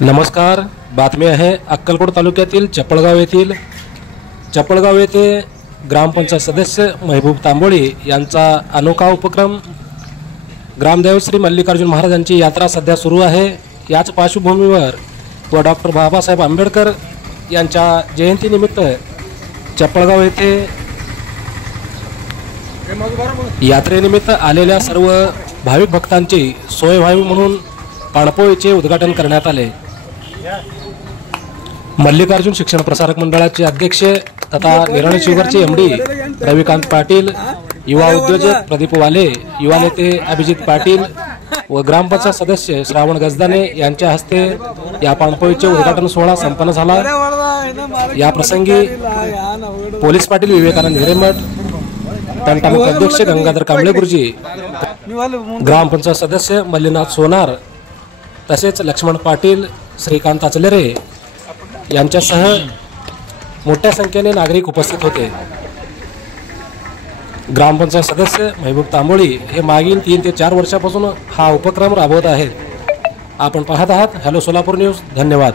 नमस्कार. बातमी आहे अक्कलकोट तालुक्यातील चपळगाव येथे ग्रामपंचायत सदस्य महबूब तांबोळी यांचा अनोखा उपक्रम. ग्रामदेव श्री मल्लिकार्जुन महाराजांची यात्रा सध्या सुरू आहे. याच पार्श्वभूमीवर व डॉक्टर बाबासाहेब आंबेडकर यांच्या जयंतीनिमित्त चपळगाव येथे यात्रेनिमित्त आलेल्या सर्व भाविक भक्तांची सोय व्हावी म्हणून पाणपोईचे उद्घाटन करण्यात आले. मल्लिकार्जुन शिक्षण प्रसारक मंडळाचे अध्यक्ष तथा निराणी शुगरचे एमडी रविकांत पाटील, युवा उद्योजक प्रदीप वाले, युवा नेते अभिजित पाटील व ग्रामपंचायत सदस्य श्रावण गजदाने यांच्या हस्ते या पाणपोईचे उद्घाटन सोहळा संपन्न झाला. या प्रसंगी पोलीस पाटील विवेकानंद हिरेमठ, तंटामुख अध्यक्ष गंगाधर कांबळे गुरुजी, ग्रामपंचायत सदस्य मल्लीनाथ सोनार तसेच लक्ष्मण पाटील, श्रीकांत आचलेरे यांच्यासह मोठ्या संख्येने नागरिक उपस्थित होते. ग्रामपंचायत सदस्य महबूब तांबोळी हे मागील 3 ते 4 वर्षापासून हा उपक्रम राबवत आहेत. आपण पाहत आहात हॅलो सोलापूर न्यूज. धन्यवाद.